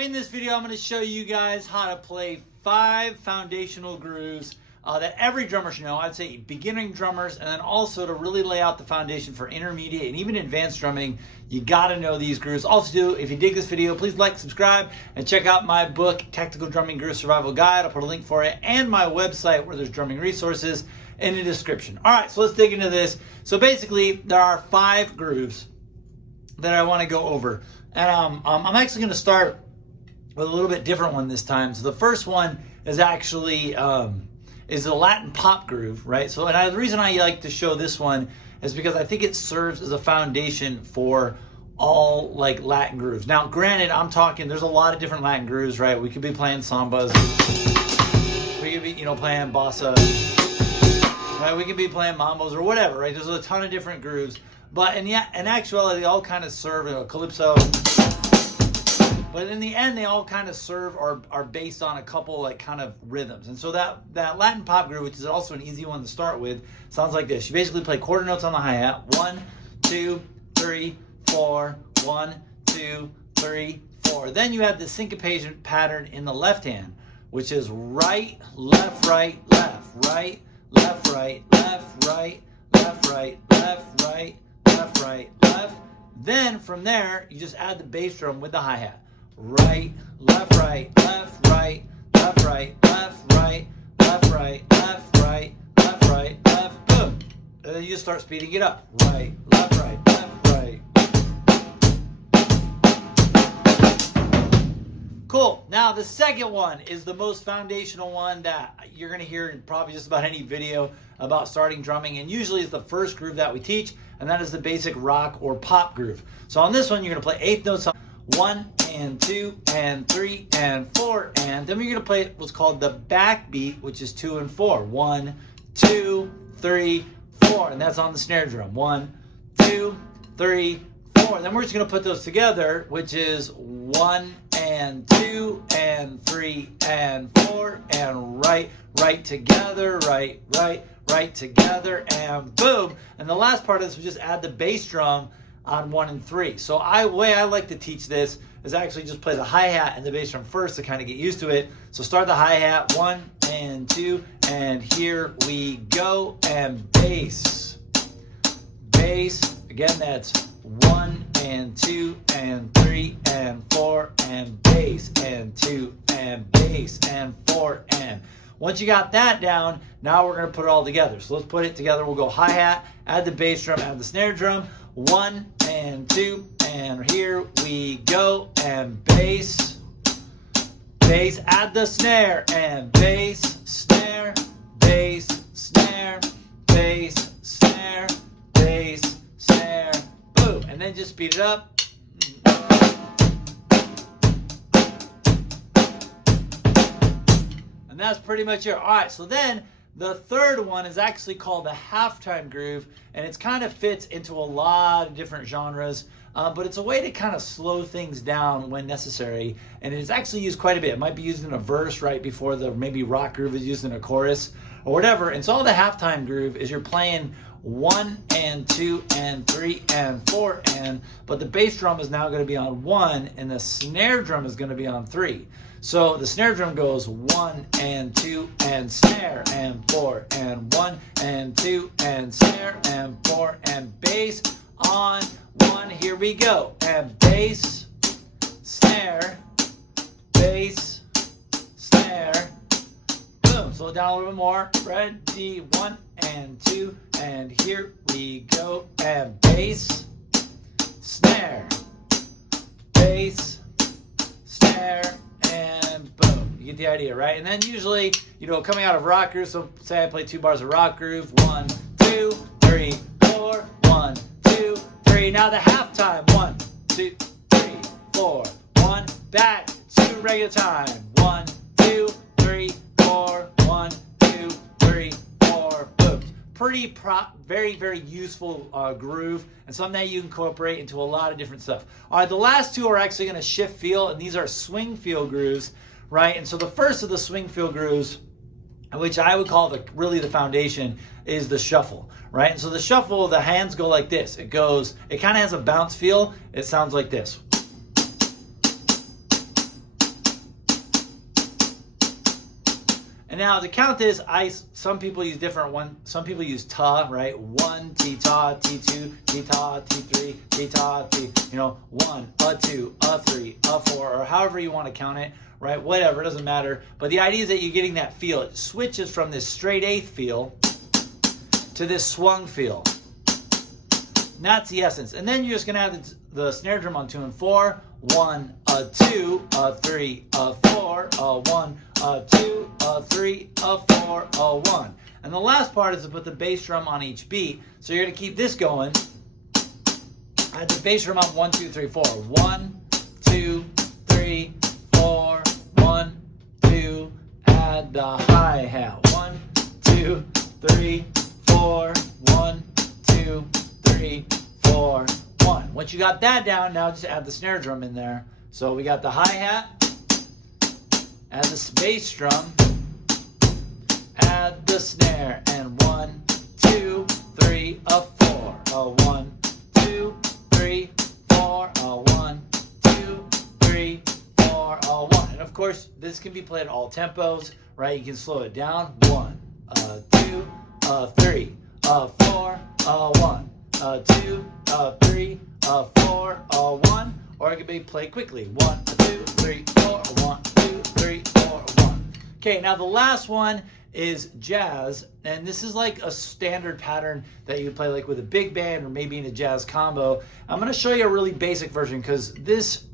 in this video, I'm going to show you guys how to play 5 foundational grooves that every drummer should know. I'd say beginning drummers, and then also to really lay out the foundation for intermediate and even advanced drumming, you got to know these grooves. Also, if you dig this video, please like, subscribe, and check out my book, Tactical Drumming Groove Survival Guide. I'll put a link for it, and my website where there's drumming resources in the description. All right, so let's dig into this. So basically, there are 5 grooves that I want to go over. And I'm actually going to start with a little bit different one this time. So the first one is actually is the Latin pop groove, right? So the reason I like to show this one is because I think it serves as a foundation for all like Latin grooves. Now, granted, I'm talking, there's a lot of different Latin grooves, right? We could be playing sambas, we could be, playing bossa, right? We could be playing mambos or whatever, right? There's a ton of different grooves. But in actuality, they all kind of serve a calypso. But in the end, they all kind of serve or are based on a couple like kind of rhythms. And so that Latin pop groove, which is also an easy one to start with, sounds like this. You basically play quarter notes on the hi-hat. 1, 2, 3, 4. 1, 2, 3, 4. Then you have the syncopation pattern in the left hand, which is right, left, right, left, right, left, right, left, right, left, right, left, right, left, right, left. Then from there, you just add the bass drum with the hi-hat. Right, left, right, left, right, left, right, left, right, left, right, left, right, left, right, left, boom. And then you just start speeding it up. Right, left, right, left, right. Cool. Now the second one is the most foundational one that you're going to hear in probably just about any video about starting drumming, and usually is the first groove that we teach, and that is the basic rock or pop groove. So on this one, you're going to play eighth notes on 1 and 2 and 3 and 4, and then we're going to play what's called the backbeat, which is 2 and 4. 1, 2, 3, 4, and that's on the snare drum. 1, 2, 3, 4. Then we're just going to put those together, which is 1 and 2 and 3 and 4, and right together, right together, and boom. And the last part of this, we just add the bass drum on 1 and 3. So way I like to teach this is actually just play the hi-hat and the bass drum first to kind of get used to it. So start the hi-hat, 1 and 2, and here we go, and bass. Bass, again, that's 1 and 2 and 3 and 4, and bass, and 2 and bass, and 4, and once you got that down, now we're going to put it all together. So let's put it together. We'll go hi-hat, add the bass drum, add the snare drum. 1 and 2, and here we go, and bass, bass, add the snare, and bass, snare, bass, snare, bass, snare, bass, snare, boom. And then just speed it up. And that's pretty much it. All right, so then the third one is actually called the halftime groove, and it kind of fits into a lot of different genres, but it's a way to kind of slow things down when necessary, and it's actually used quite a bit. It might be used in a verse right before the maybe rock groove is used in a chorus or whatever. And so all the halftime groove is you're playing 1 and 2 and 3 and 4, but the bass drum is now going to be on 1, and the snare drum is going to be on 3. So the snare drum goes 1 and 2 and snare and 4 and 1 and 2 and snare and 4 and bass on 1. Here we go. And bass, snare, bass, snare, boom. Slow it down a little bit more. Ready, 1 and 2, and here we go. And bass, snare, bass, snare, and boom. You get the idea, right? And then usually, coming out of rock groove, so say I play 2 bars of rock groove. 1, 2, 3, 4. 1, 2, 3. Now the halftime. 1, 2, 3, 4. 1, back to regular time. 1, 2, 3, 4. 1, 2, 3, 4. Boom. Pretty very, very useful groove, and something that you can incorporate into a lot of different stuff. All right, the last 2 are actually going to shift feel, and these are swing feel grooves, right? And so the first of the swing feel grooves, which I would call really the foundation, is the shuffle, right? And so the shuffle, the hands go like this. It kind of has a bounce feel. It sounds like this. And now to count this, some people use different one. Some people use ta, right? 1, T ta, T2, T ta, T3, T ta, T. 1, a 2, a 3, a 4, or however you want to count it, right? Whatever, it doesn't matter. But the idea is that you're getting that feel. It switches from this straight eighth feel to this swung feel. And that's the essence. And then you're just gonna add the snare drum on 2 and 4. 1, a 2, a 3, a 4, a 1, a 2, a 3, a 4, a 1. And the last part is to put the bass drum on each beat. So you're gonna keep this going. Add the bass drum on 1, 2, 3, 4. 1, 2, 3, 4, 1, 2. Add the hi-hat. 1, 2, 3, 4, 1, 2, 3, 4, 1. Once you got that down, now just add the snare drum in there. So we got the hi-hat, add the bass drum, add the snare, and 1, 2, 3, a 4, a 1, 2, 3, 4, a 1, 2, 3, 4, a 1. And of course, this can be played at all tempos, right? You can slow it down. 1, a 2, a 3, a 4, a 1, a 2, a 3, a 4, a 1, or it could be played quickly. 1, 2, 3, 4, 1, 2, 3, 4, 1. Okay, now the last one is jazz, and this is like a standard pattern that you play like with a big band or maybe in a jazz combo. I'm going to show you a really basic version because this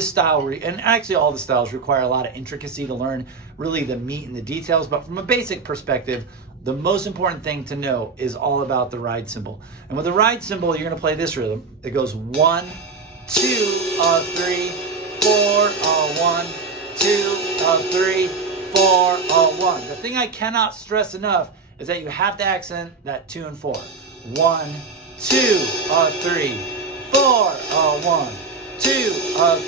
style, and actually all the styles require a lot of intricacy to learn really the meat and the details, but from a basic perspective, the most important thing to know is all about the ride cymbal. And with the ride cymbal, you're going to play this rhythm. It goes 1, 2, 3, 4, 1, 2, 3, 4, 1. The thing I cannot stress enough is that you have to accent that 2 and 4. 1, 2, 3, 4, 1, 2,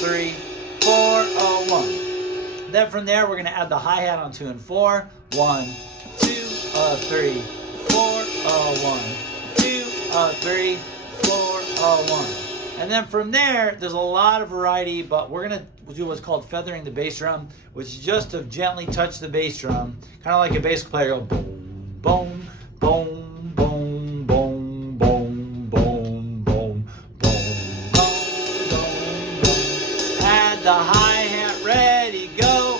3, 4, 1. Then from there, we're going to add the hi-hat on 2 and 4. 1, 2, 3, 4, 1, 2, 3, 4, 1. And then from there, there's a lot of variety, but we're going to do what's called feathering the bass drum, which is just to gently touch the bass drum, kind of like a bass player go boom, boom, boom, boom, boom, boom, boom, boom, boom, boom, boom. Add the hi-hat, ready, go.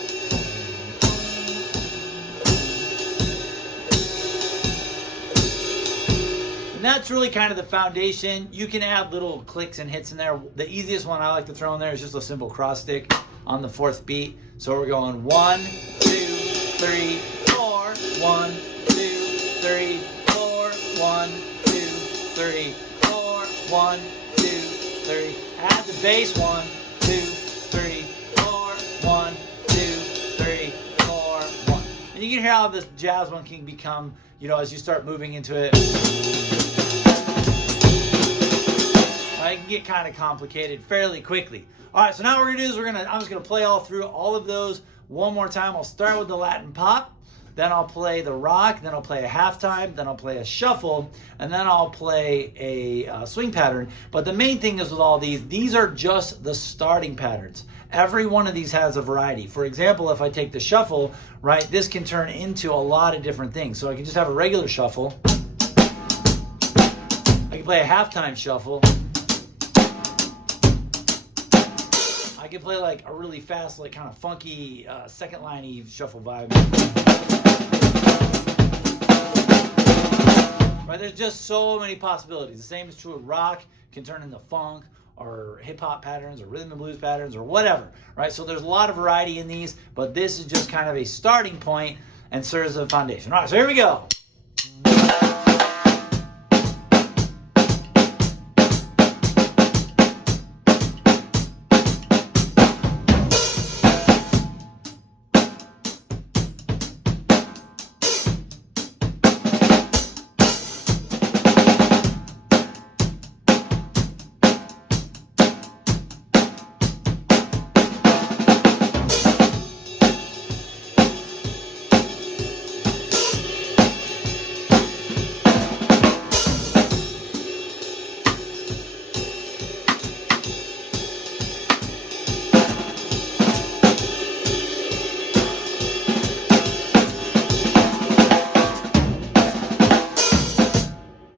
And that's really kind of the foundation. You can add little clicks and hits in there. The easiest one I like to throw in there is just a simple cross stick on the 4th beat. So we're going 1, 2, 3, 4, 1, 2, 3, 4, 1, 2, 3, 4, 1, 2, 3. Add the bass 1, 2, 3, 4, 1, 2, 3, 4, 1. And you can hear how this jazz one can become, as you start moving into it. It can get kind of complicated fairly quickly. All right, so now what we're gonna do is I'm just gonna play all through all of those one more time. I'll start with the Latin pop, then I'll play the rock, then I'll play a halftime, then I'll play a shuffle, and then I'll play a swing pattern. But the main thing is with all these are just the starting patterns. Every one of these has a variety. For example, if I take the shuffle, right, this can turn into a lot of different things. So I can just have a regular shuffle. I can play a halftime shuffle. I can play like a really fast, like kind of funky second line-y shuffle vibe. Right, there's just so many possibilities. The same is true with rock, can turn into funk or hip hop patterns or rhythm and blues patterns or whatever, right? So there's a lot of variety in these, but this is just kind of a starting point and serves as a foundation. All right, so here we go.